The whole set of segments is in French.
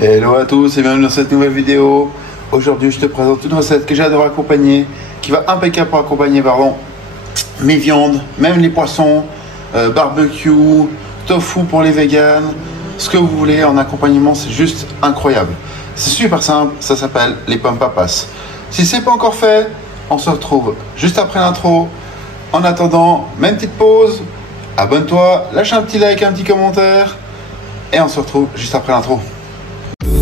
Hello à tous et bienvenue dans cette nouvelle vidéo. Aujourd'hui je te présente une recette que j'adore accompagner, qui va impeccable pour accompagner mes viandes, même les poissons, barbecue, tofu pour les véganes, ce que vous voulez en accompagnement, c'est juste incroyable. C'est super simple, ça s'appelle les pommes papas. Si c'est pas encore fait, on se retrouve juste après l'intro. En attendant, mets une petite pause, abonne-toi, lâche un petit like, un petit commentaire et on se retrouve juste après l'intro.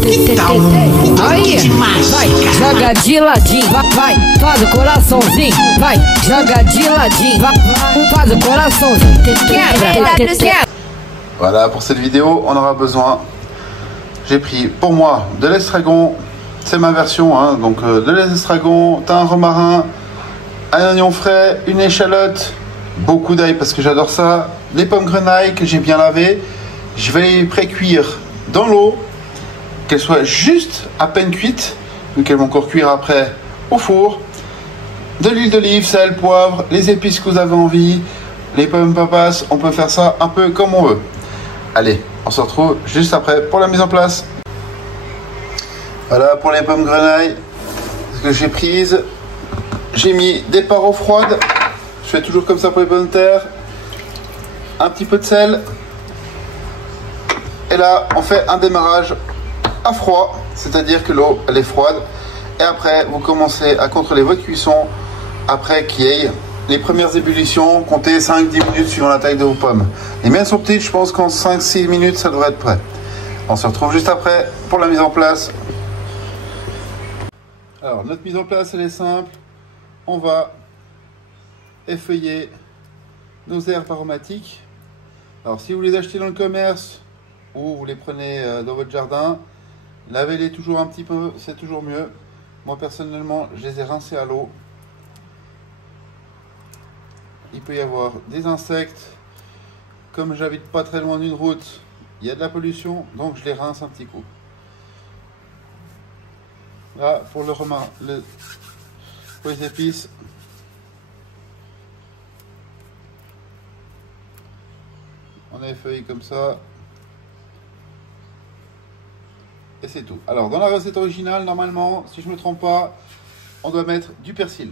Aí, vai, joga de ladinho, vai, faz o coraçãozinho, vai, joga de ladinho, vai, faz o coraçãozinho, quebra. Voilà, pour cette vidéo, on aura besoin, j'ai pris pour moi de l'estragon, c'est ma version, hein, donc de l'estragon, thym, romarin, un oignon frais, une échalote, beaucoup d'ail parce que j'adore ça, des pommes grenailles que j'ai bien lavées, je vais les pré-cuire dans l'eau, qu'elles soient juste à peine cuites, vu qu'elles vont encore cuire après au four. De l'huile d'olive, sel, poivre, les épices que vous avez envie. Les pommes papas, on peut faire ça un peu comme on veut. Allez, on se retrouve juste après pour la mise en place. Voilà pour les pommes grenailles, ce que j'ai prises. J'ai mis des parois froides. Je fais toujours comme ça pour les pommes de terre. Un petit peu de sel. Et là, on fait un démarrage à froid, c'est-à-dire que l'eau elle est froide et après vous commencez à contrôler votre cuisson après qu'il y ait les premières ébullitions, comptez 5-10 minutes suivant la taille de vos pommes. Les miennes sont petites, je pense qu'en 5-6 minutes ça devrait être prêt. On se retrouve juste après pour la mise en place. Alors notre mise en place elle est simple, on va effeuiller nos herbes aromatiques. Alors si vous les achetez dans le commerce ou vous les prenez dans votre jardin, lavez-les toujours un petit peu, c'est toujours mieux. Moi personnellement, je les ai rincés à l'eau. Il peut y avoir des insectes. Comme j'habite pas très loin d'une route, il y a de la pollution, donc je les rince un petit coup. Là, pour le romarin, pour les épices, on a effeuillé comme ça. Et c'est tout. Alors dans la recette originale, normalement, si je ne me trompe pas, on doit mettre du persil.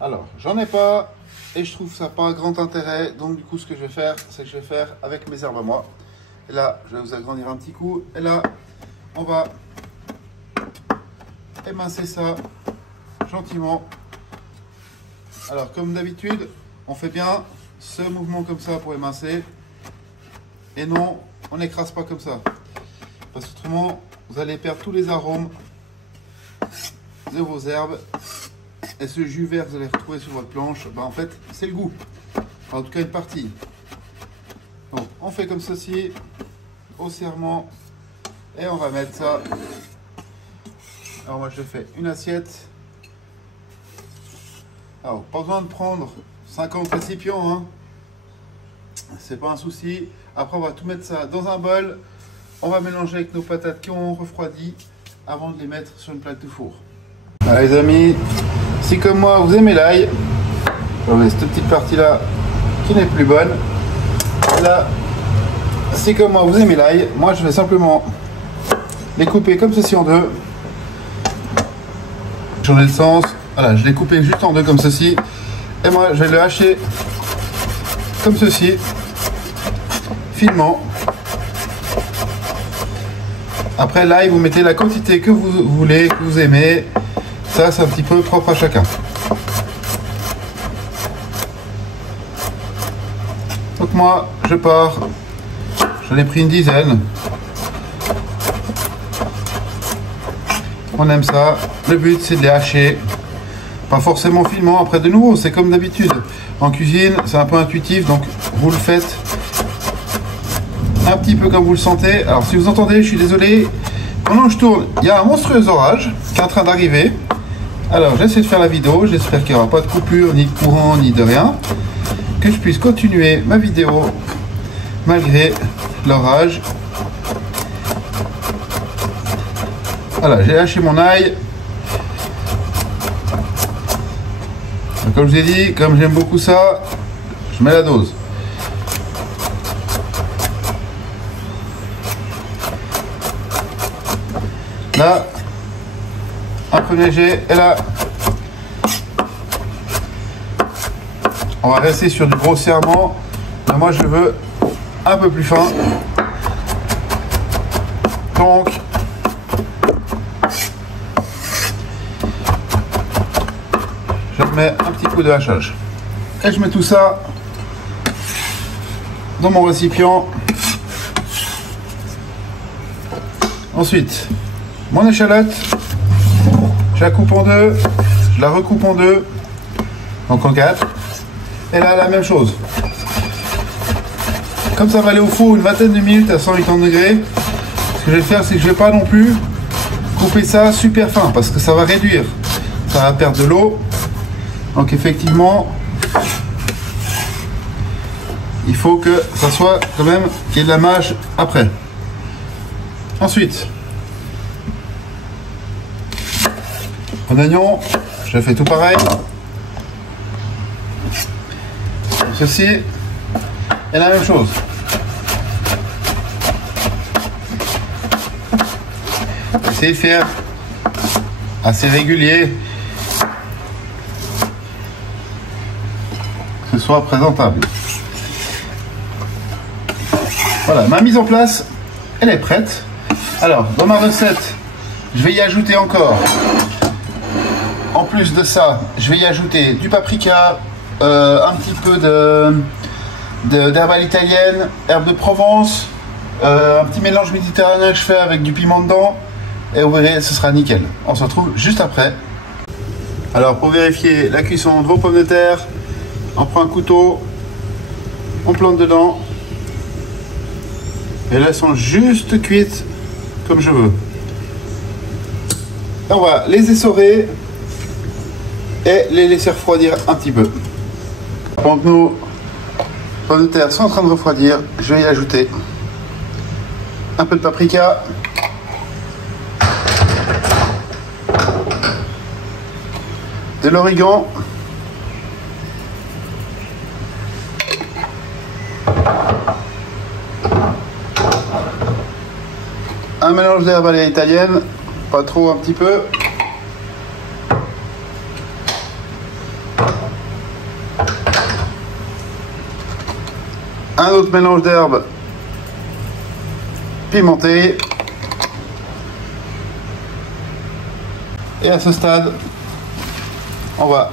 Alors j'en ai pas et je trouve ça pas grand intérêt. Donc du coup ce que je vais faire, c'est que je vais faire avec mes herbes à moi. Et là je vais vous agrandir un petit coup. Et là on va émincer ça gentiment. Alors comme d'habitude, on fait bien ce mouvement comme ça pour émincer. Et non, on n'écrase pas comme ça. Parce qu'autrement, vous allez perdre tous les arômes de vos herbes. Et ce jus vert que vous allez retrouver sur votre planche, ben en fait, c'est le goût. Enfin, en tout cas, une partie. Donc, on fait comme ceci, au serment. Et on va mettre ça. Alors, moi, je fais une assiette. Alors, pas besoin de prendre 50 récipients. Hein. C'est pas un souci. Après, on va tout mettre ça dans un bol. On va mélanger avec nos patates qui ont refroidi avant de les mettre sur une plaque de four. Voilà les amis, si comme moi vous aimez l'ail, vous avez cette petite partie là qui n'est plus bonne. Là, si comme moi vous aimez l'ail, moi je vais simplement les couper comme ceci en deux. Changer le sens, voilà, je l'ai coupé juste en deux comme ceci. Et moi je vais le hacher comme ceci, finement. Après l'ail, vous mettez la quantité que vous voulez, que vous aimez. Ça, c'est un petit peu propre à chacun. Donc moi, je pars. J'en ai pris une dizaine. On aime ça. Le but, c'est de les hacher. Pas forcément finement. Après, de nouveau, c'est comme d'habitude. En cuisine, c'est un peu intuitif. Donc, vous le faites un petit peu comme vous le sentez. Alors si vous entendez, je suis désolé, pendant que je tourne, il y a un monstrueux orage qui est en train d'arriver. Alors j'essaie de faire la vidéo, j'espère qu'il n'y aura pas de coupure, ni de courant, ni de rien, que je puisse continuer ma vidéo malgré l'orage. Voilà, j'ai lâché mon ail. Donc, comme je vous ai dit, comme j'aime beaucoup ça, je mets la dose. Là, un premier jet, et là, on va rester sur du grossièrement. Mais moi, je veux un peu plus fin. Donc, je mets un petit coup de hachage. Et je mets tout ça dans mon récipient. Ensuite, mon échalote, je la coupe en deux, je la recoupe en deux, donc en quatre. Et là, la même chose. Comme ça va aller au four une vingtaine de minutes à 180 degrés, ce que je vais faire, c'est que je ne vais pas non plus couper ça super fin, parce que ça va réduire. Ça va perdre de l'eau. Donc effectivement, il faut que ça soit quand même qu'il y ait de la mâche après. Ensuite, en oignon, je fais tout pareil. Ceci est la même chose. Essayez de faire assez régulier, que ce soit présentable. Voilà, ma mise en place, elle est prête. Alors, dans ma recette, je vais y ajouter encore, en plus de ça, je vais y ajouter du paprika, un petit peu d'herbe à l'italienne, herbe de Provence, un petit mélange méditerranéen que je fais avec du piment dedans, et vous verrez, ce sera nickel. On se retrouve juste après. Alors, pour vérifier la cuisson de vos pommes de terre, on prend un couteau, on plante dedans, et là, elles sont juste cuites comme je veux. Et on va les essorer et les laisser refroidir un petit peu. Pendant que nos pommes de terre sont en train de refroidir, je vais y ajouter un peu de paprika, de l'origan, un mélange d'herbe à l'italienne, pas trop, un petit peu. Un autre mélange d'herbes pimentées. Et à ce stade, on va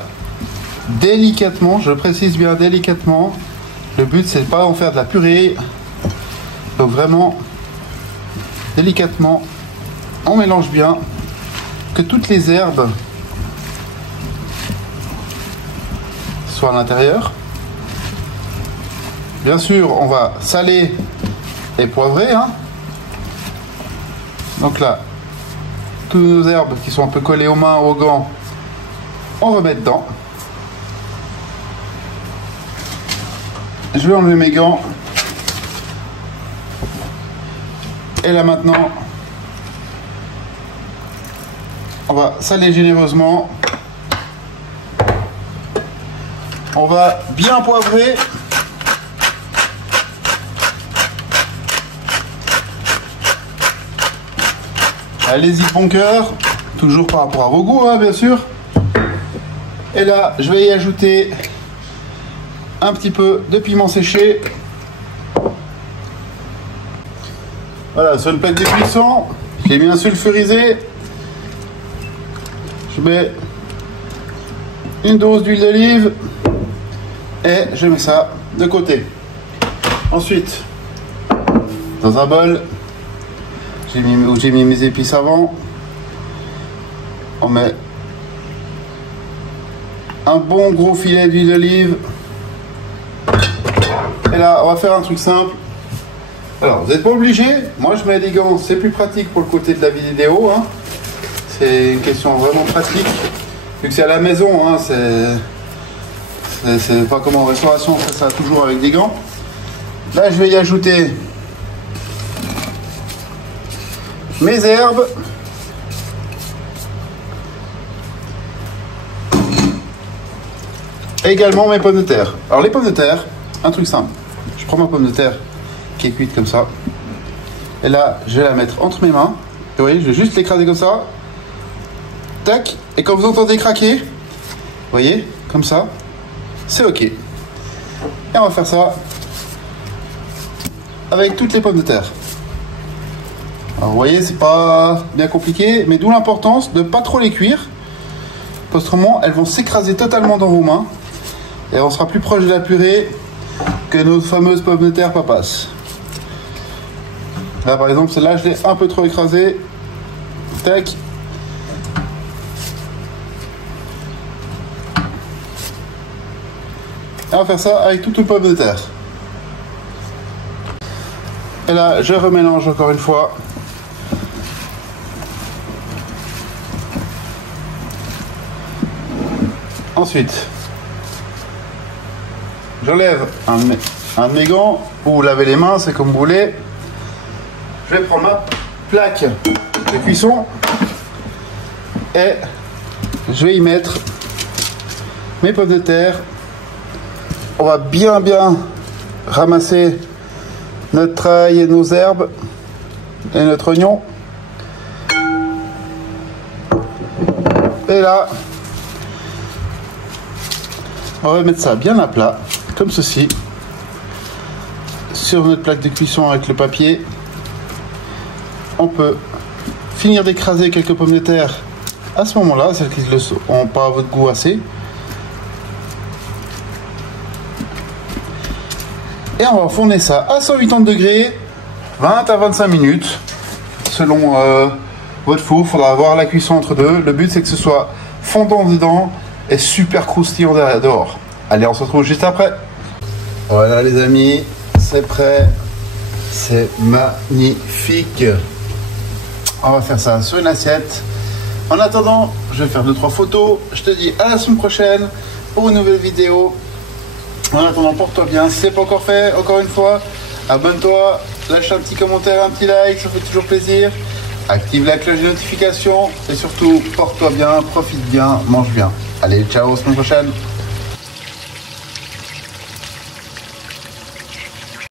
délicatement, je précise bien délicatement, le but c'est pas en faire de la purée, donc vraiment délicatement, on mélange bien, que toutes les herbes soient à l'intérieur. Bien sûr, on va saler et poivrer, hein. Donc là, toutes nos herbes qui sont un peu collées aux mains, aux gants, on remet dedans. Je vais enlever mes gants. Et là maintenant, on va saler généreusement. On va bien poivrer. Allez-y bon cœur, toujours par rapport à vos goûts, hein, bien sûr. Et là, je vais y ajouter un petit peu de piment séché. Voilà, sur une plaque de cuisson, j'ai mis un sulfurisé. Je mets une dose d'huile d'olive et je mets ça de côté. Ensuite, dans un bol, où j'ai mis mes épices avant, on met un bon gros filet d'huile d'olive. Et là, on va faire un truc simple. Alors, vous n'êtes pas obligé. Moi, je mets des gants. C'est plus pratique pour le côté de la vidéo. Hein. C'est une question vraiment pratique. Vu que c'est à la maison, hein, c'est pas comme en restauration, on fait ça toujours avec des gants. Là, je vais y ajouter mes herbes. Et également mes pommes de terre. Alors les pommes de terre, un truc simple. Je prends ma pomme de terre qui est cuite comme ça. Et là, je vais la mettre entre mes mains. vous voyez, je vais juste l'écraser comme ça. Tac. Et quand vous entendez craquer, vous voyez, comme ça, c'est ok. Et on va faire ça avec toutes les pommes de terre. Alors vous voyez, c'est pas bien compliqué, mais d'où l'importance de pas trop les cuire. Parce qu'autrement, elles vont s'écraser totalement dans vos mains. Et on sera plus proche de la purée que nos fameuses pommes de terre papas. Là par exemple, celle-là, je l'ai un peu trop écrasée. Tac. Et on va faire ça avec toutes les pommes de terre. Et là, je remélange encore une fois. Ensuite, j'enlève un de mes gants, ou laver les mains, c'est comme vous voulez. Je vais prendre ma plaque de cuisson et je vais y mettre mes pommes de terre. On va bien ramasser notre ail et nos herbes et notre oignon. Et là, on va mettre ça bien à plat, comme ceci, sur notre plaque de cuisson avec le papier. On peut finir d'écraser quelques pommes de terre à ce moment-là, celles qui n'ont pas à votre goût assez. Et on va fourner ça à 180 degrés, 20 à 25 minutes, selon votre four. Il faudra avoir la cuisson entre deux. Le but, c'est que ce soit fondant dedans et super croustillant dehors. Allez, on se retrouve juste après. Voilà les amis, c'est prêt. C'est magnifique. On va faire ça sur une assiette. En attendant, je vais faire 2-3 photos. Je te dis à la semaine prochaine pour une nouvelle vidéo. En attendant, porte-toi bien. Si ce n'est pas encore fait, encore une fois, abonne-toi, lâche un petit commentaire, un petit like, ça fait toujours plaisir. Active la cloche de notification et surtout, porte-toi bien, profite bien, mange bien. Allez, ciao, à la semaine prochaine.